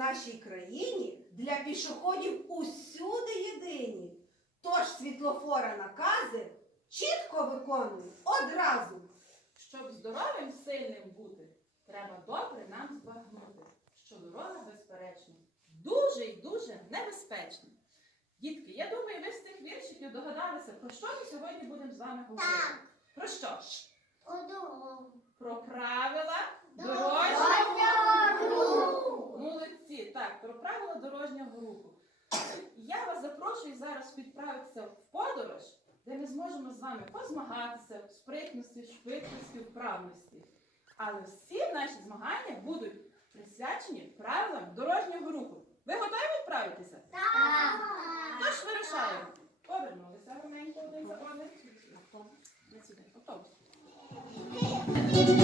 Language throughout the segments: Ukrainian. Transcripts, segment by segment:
нашій країні для пішоходів усюди єдині. Тож світлофора накази чітко виконуй одразу. Щоб здоровим сильним бути, треба добре нам збагнути, що дорога, безперечно, дуже і дуже небезпечна. Дітки, я думаю, ви з цих віршиків догадалися, про що ми сьогодні будемо з вами говорити. Так. Про що? Одного. Про правила Дорожнього руху. Молодці, так, про правила дорожнього руху. Я вас запрошую зараз відправитися в подорож, де ми зможемо з вами позмагатися в спритності, швидкості, вправності. Але всі наші змагання будуть присвячені правилам дорожнього руху. Ви готові відправитися? Так. Тож вирушаємо. Повернулися ровненько один за одним. Ось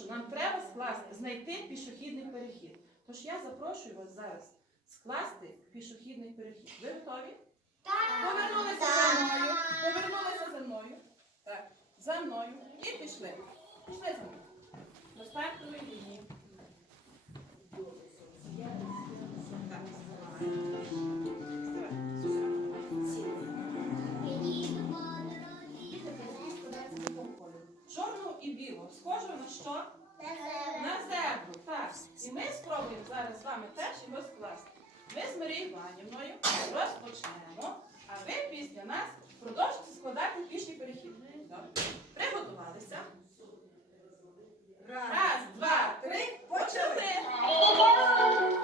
іншу, нам треба скласти, знайти пішохідний перехід. Тож я запрошую вас зараз скласти пішохідний перехід. Ви готові? Повернулися за мною. Повернулися за мною. Так, за мною. І пішли. Пішли за мною. До стартової лінії. Так. І ми спробуємо зараз з вами теж його скласти. Ми з Марією Іванівною розпочнемо, а ви після нас продовжите складати піший перехід. Добре. Приготувалися. Раз, два, три, почали.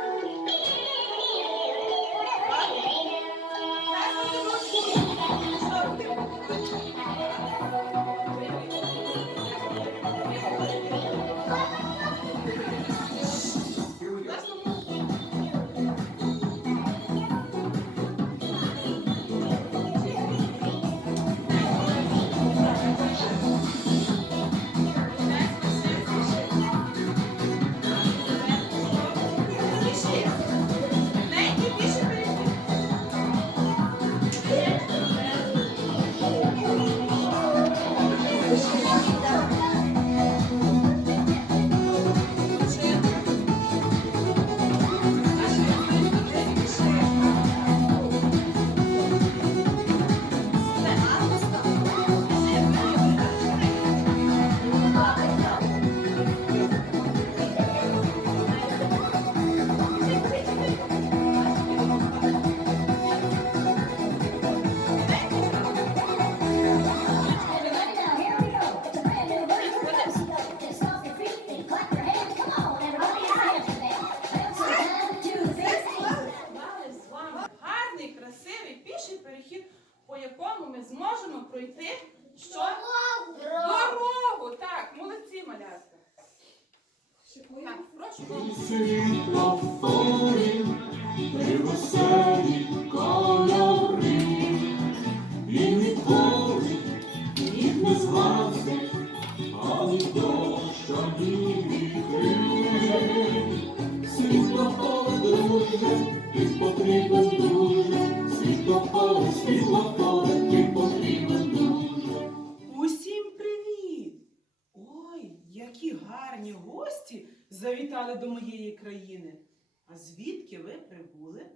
Звідки ви прибули?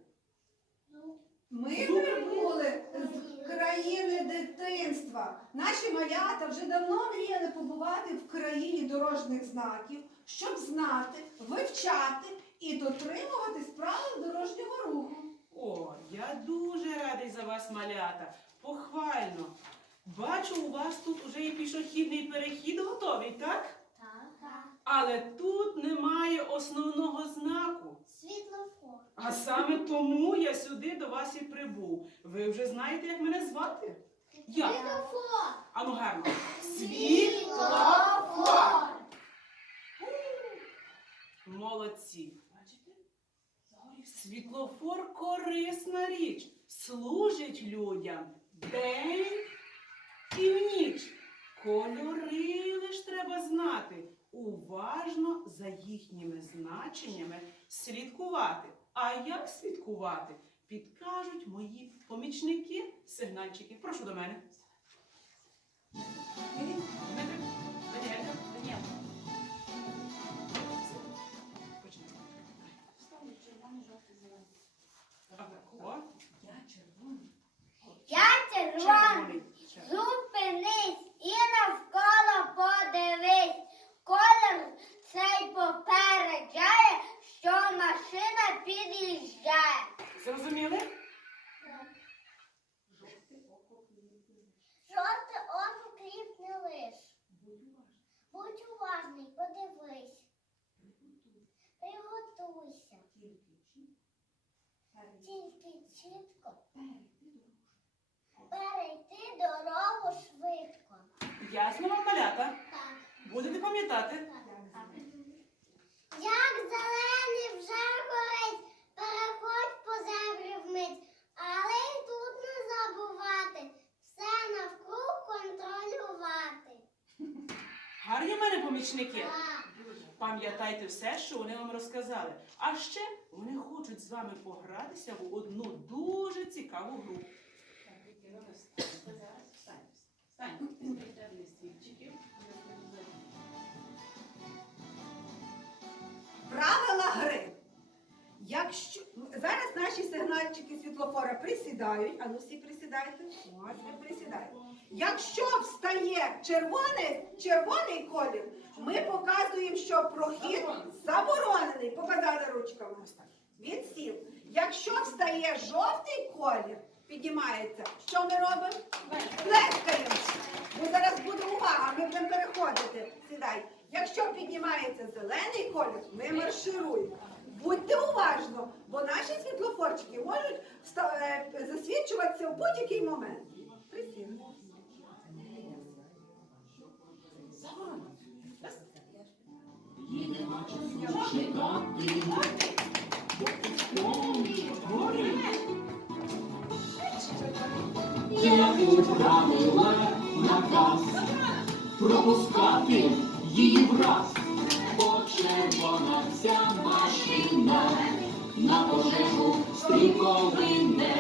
Ми прибули з країни дитинства. Наші малята вже давно мріяли побувати в країні дорожніх знаків, щоб знати, вивчати і дотримуватись правил дорожнього руху. О, я дуже радий за вас, малята. Похвально. Бачу, у вас тут уже і пішохідний перехід готовий, так? Так. Але тут немає. Світлофор. А саме тому я сюди до вас і прибув. Ви вже знаєте, як мене звати? Як? Світлофор. Ану гарно. Світлофор. Молодці. Бачите? Світлофор корисна річ. Служить людям день і в ніч. Кольори лиш треба знати. Уважно за їхніми значеннями слідкувати. А як слідкувати? Підкажуть мої помічники, сигнальчики. Прошу до мене. Дмитрик, Даніелька, Даніель. Починай. О, Я червоний. червоний. Червоний. Зупинись і навколо подивись. Колір цей попереджає, що машина під'їжджає. Зрозуміли? Жовте око кріп не лиш. Будь уважний, подивись. Приготуйся. Тільки чітко перейти дорогу швидко. Ясно вам, малята? Так. Будете пам'ятати? Як зелений вже горить, переходь по землі вмить, але й тут не забувати, все навкруг контролювати. Гарні в мене помічники. Пам'ятайте все, що вони вам розказали. А ще вони хочуть з вами погратися в одну дуже цікаву гру. Правила гри. Якщо зараз наші сигнальчики світлофора присідають, а ну всі присідайте. Ось ви присідаєте. Якщо встає червоний, червоний колір, ми показуємо, що прохід заборонений. Показали ручками. Він сів. Якщо встає жовтий колір, піднімається. Що ми робимо? Плескаємо. Бо зараз буде увага, ми будемо переходити. Сідай. Якщо піднімається зелений колір, ми маршируємо. Будьте уважно, бо наші світлофорчики можуть е, засвідчуватися в будь-який момент. Пропускати її враз, червона вся машина на пожежу стріковине.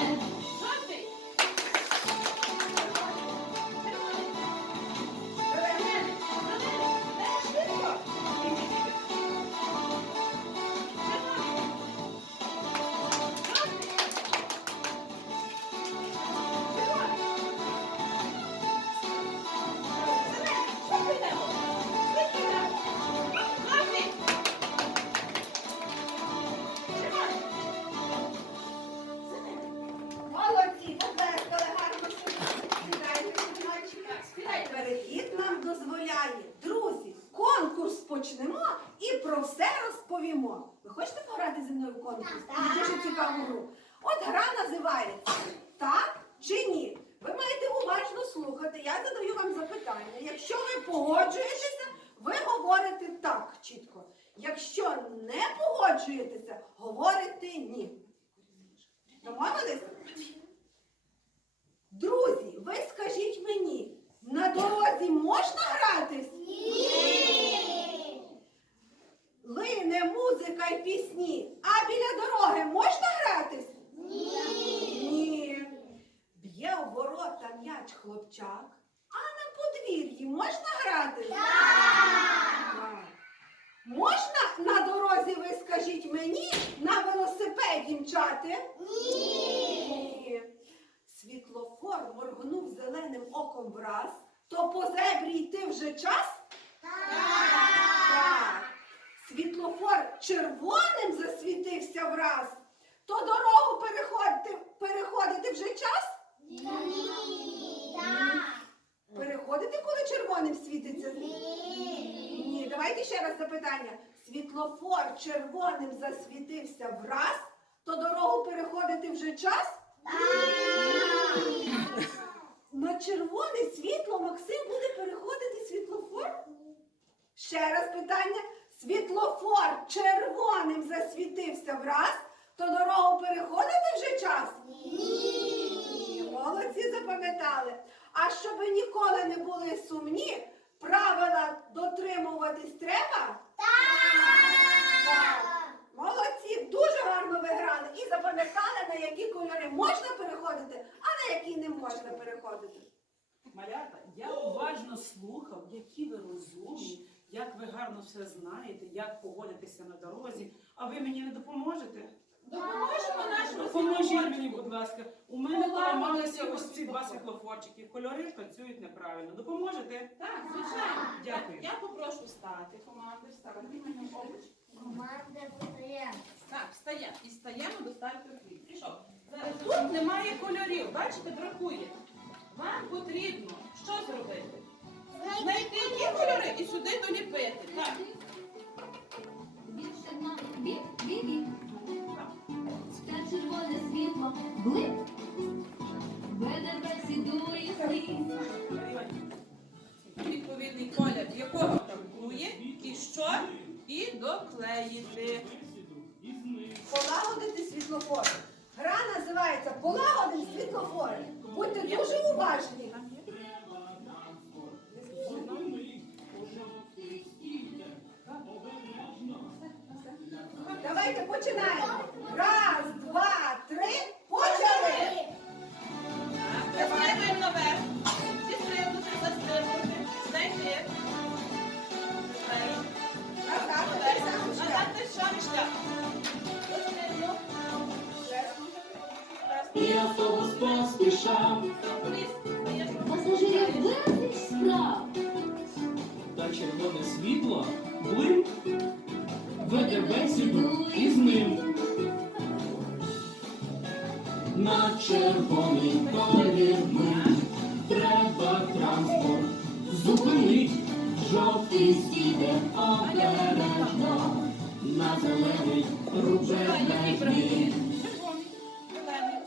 Давайте ще раз запитання. Світлофор червоним засвітився враз, то дорогу переходити вже час? На червоне світло Максим буде переходити світлофор? Ще раз питання. Світлофор червоним засвітився враз, то дорогу переходити вже час? Ні. Молодці запам'ятали. А щоб ніколи не були сумні, правила дотримуватись треба? Так. Молодці, дуже гарно ви грали і запам'ятали, на які кольори можна переходити, а на які не можна переходити. Малята, я уважно слухав, які ви розумні, як ви гарно все знаєте, як поводитися на дорозі. А ви мені не допоможете? Мені, будь ласка. У мене Полагодити поламалися ось ці два світлофорчики. Кольори працюють неправильно. Допоможете? Так, звичайно. Дякую. Я попрошу встати, команди, вставати мені обуч. Так, встаємо. І стаємо до старту хліб. Пішов. Зараз тут немає кольорів. Бачите, бракує. Вам потрібно що зробити? Знайти ті кольори і сюди доліпити. Так. Червоне світло, блик, веде бесідує слід. Відповідний колір, якого бракує, і що? І доклеїти. Полагодити світлофор. Гра називається Полагодити світлофор. Будьте дуже уважні. Жовтий стіде обережно, на зелений рубежний.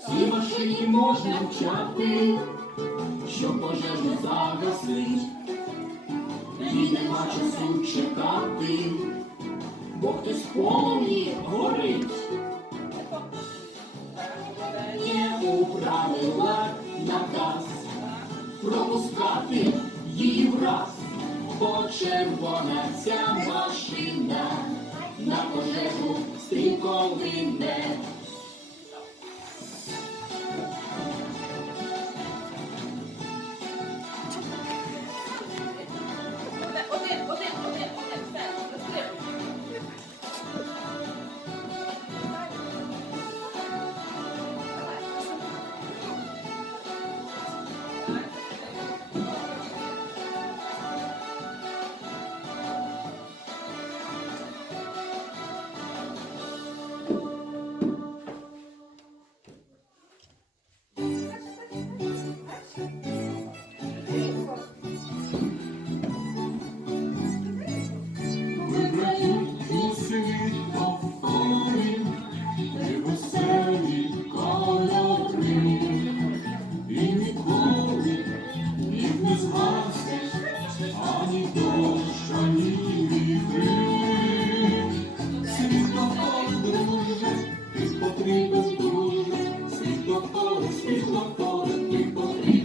Цій машині можна вчати, що пожежу загасить. І нема часу чекати, бо хтось полум'ї горить. Є у наказ пропускати її враз, бо червона ця машина на пожежу стрімко лине. Світлофори, світлофори, ти потрібен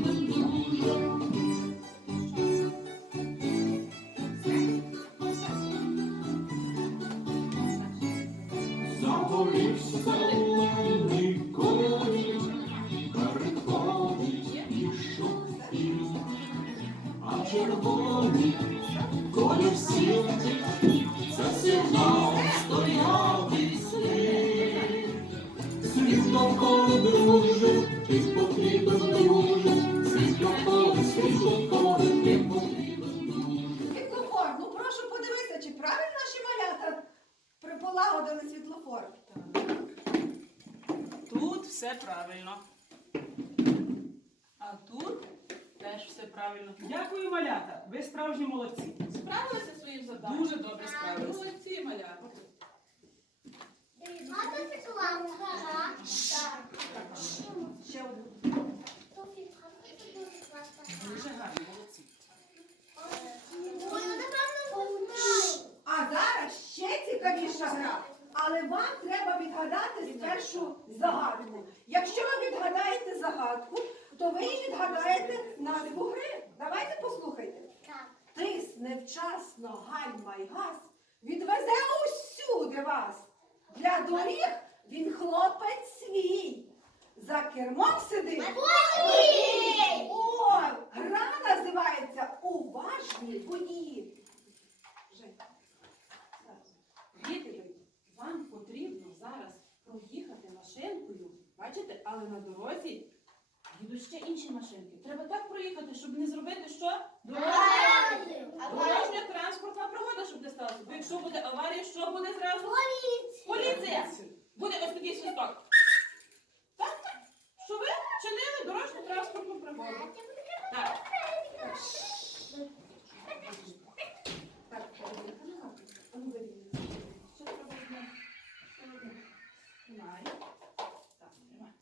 Дякую, малята. Ви справжні молодці. Справилися зі своїм завданням? Дуже добре справилися. Молодці, малята. Мати Світлана. Ще один. Дуже гарно, молодці. А зараз ще цікавіша гра. Але вам треба відгадати спершу загадку. Якщо ви відгадаєте загадку, то ви відгадаєте назву гри. Давайте послухайте. Тисне вчасно гальма й газ, відвезе усюди вас. Для доріг він хлопець свій. За кермом сидить. О, гра називається Уважні. Жень. Діти, вам потрібно зараз проїхати машинкою, бачите, але на дорозі їдуть ще інші машинки. Треба так проїхати, щоб не зробити що? Дорожня транспортна пригода, щоб не сталося. Бо якщо буде аварія, що буде зразу? Поліція! Буде ось такий свисток. Так, так. Що ви чинили дорожню транспортну пригоду. Так. Так, а ну вирівняйся. Що треба зняти? Тримай. Так, тримай.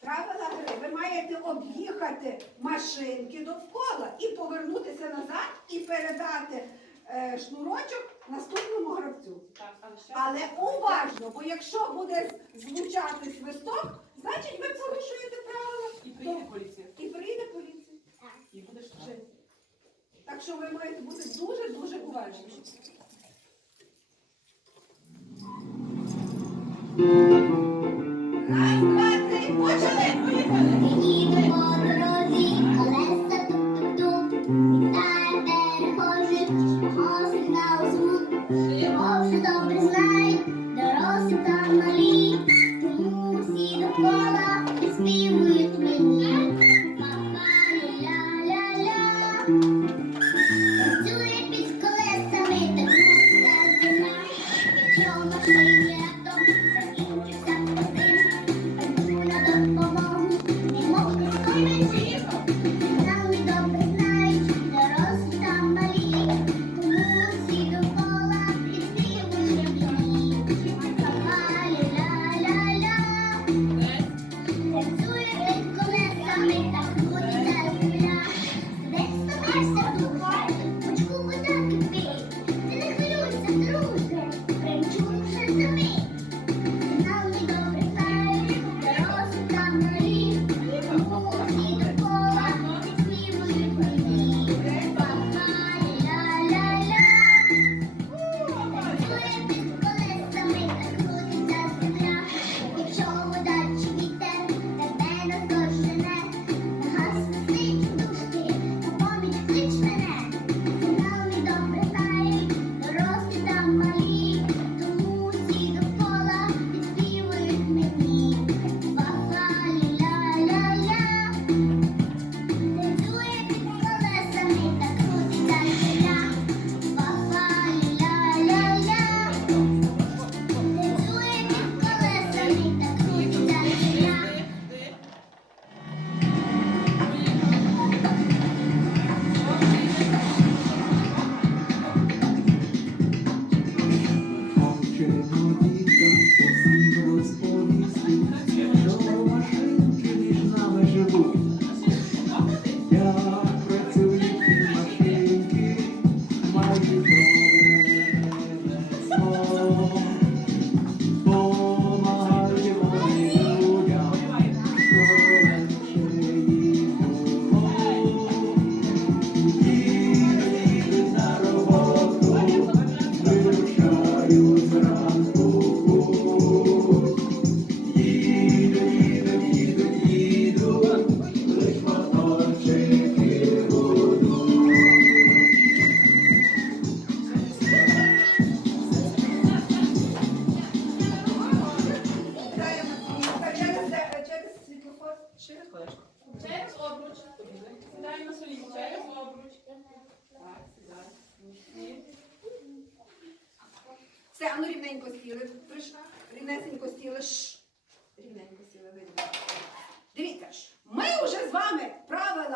Правила гри. Ви маєте об'їхати машинки довкола і повернутися назад і передати е, шнурочок наступному гравцю. Так, але ще. Але уважно, бо якщо буде звучати свисток,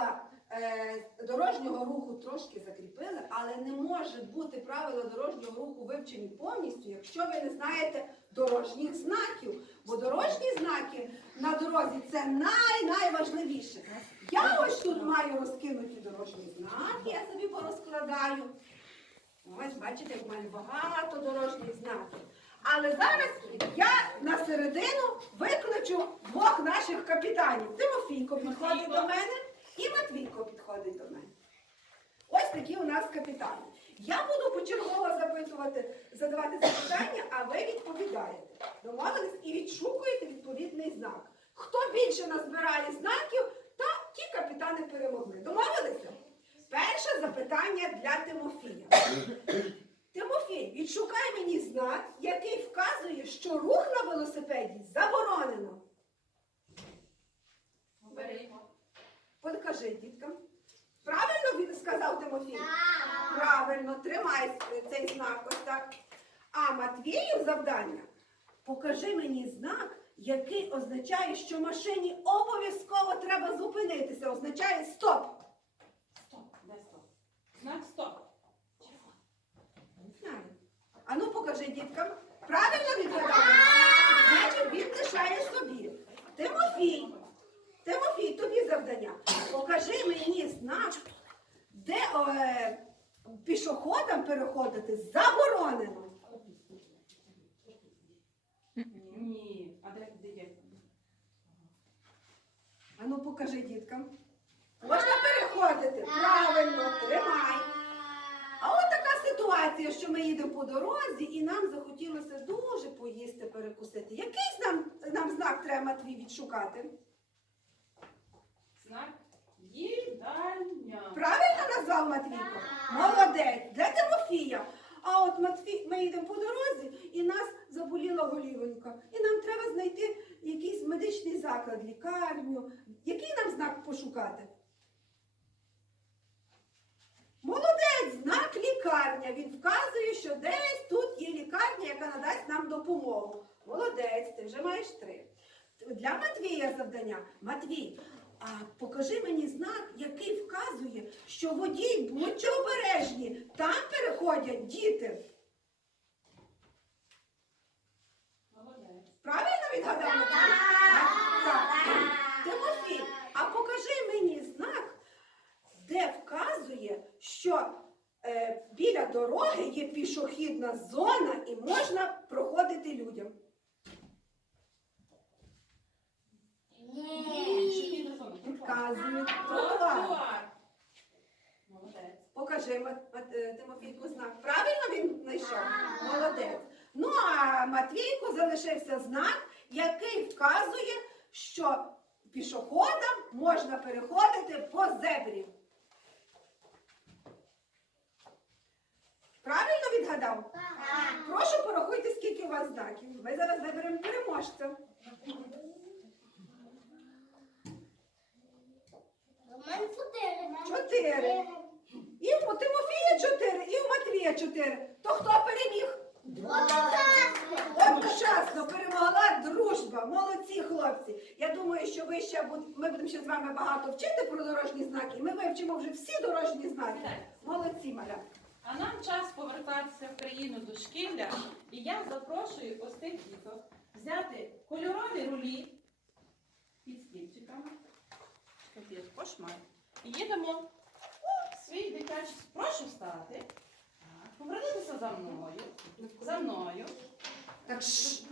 правила е, дорожнього руху трошки закріпили, але не може бути правила дорожнього руху вивчені повністю, якщо ви не знаєте дорожніх знаків. Бо дорожні знаки на дорозі це най-найважливіше. Я ось тут маю розкинуті дорожні знаки, я собі порозкладаю. Ось, бачите, в мене багато дорожніх знаків. Але зараз я на середину викличу двох наших капітанів. Тимофійко підходить до мене і Матвійко підходить до мене. Ось такі у нас капітани. Я буду почергово запитувати, задавати запитання, а ви відповідаєте. Домовились і відшукуєте відповідний знак. Хто більше назбирає знаків, та ті капітани перемогли. Домовилися? Перше запитання для Тимофія. Тимофій, відшукай мені знак, який вказує, що рух на велосипеді заборонено. Бери. Покажи діткам. Правильно він сказав Тимофій? Правильно, тримай цей знак ось так. А Матвію завдання. Покажи мені знак, який означає, що машині обов'язково треба зупинитися. Означає стоп. Стоп. Де стоп? Знак стоп. Не знаю. А ну покажи діткам. Правильно відгадали? Значить, він лишає собі. Тимофій. Тимофій, тобі завдання. Покажи мені знак, де е, пішоходам переходити заборонено. Ні. А де, де є? А ну покажи діткам. Можна переходити? Правильно, тримай. А от така ситуація, що ми їдемо по дорозі і нам захотілося дуже поїсти, перекусити. Який нам, нам знак треба Матвій відшукати? Знак їдальня. Правильно назвав Матвійко? Молодець, для Тимофія. А от Матвій, ми їдемо по дорозі, і нас заболіла голівонька. І нам треба знайти якийсь медичний заклад, лікарню. Який нам знак пошукати? Молодець, знак лікарня. Він вказує, що десь тут є лікарня, яка надасть нам допомогу. Молодець, ти вже маєш три. Для Матвія завдання. Матвій, а покажи мені знак, який вказує, що водій, будьте обережні, там переходять діти. Молодець. Правильно відгадав Матвій? Так. Тимофій, а покажи мені знак, де вказує, що е, біля дороги є пішохідна зона і можна проходити людям. Пішохідна зона. Тротуар. Молодець. Покажи е, Тимофійку знак. Правильно він знайшов? Молодець. Ну а Матвійку залишився знак, який вказує, що пішоходам можна переходити по зебрі. Правильно відгадав? Прошу порахуйте, скільки у вас знаків. Ми зараз виберемо переможця. Чотири. І у Тимофія чотири, і у Матвія чотири. То хто переміг? Одночасно перемогла дружба. Молодці хлопці. Я думаю, що ви ще буд... ми будемо ще з вами багато вчити про дорожні знаки. Ми вивчимо вже всі дорожні знаки. Молодці, маля. А нам час повертатися в країну дошкілля, і я запрошую ось тих діток взяти кольорові рулі під стільчиками. Тут є кошмар. І їдемо свій дитячий. Прошу встати. Повернутися за мною. За мною. Так шш.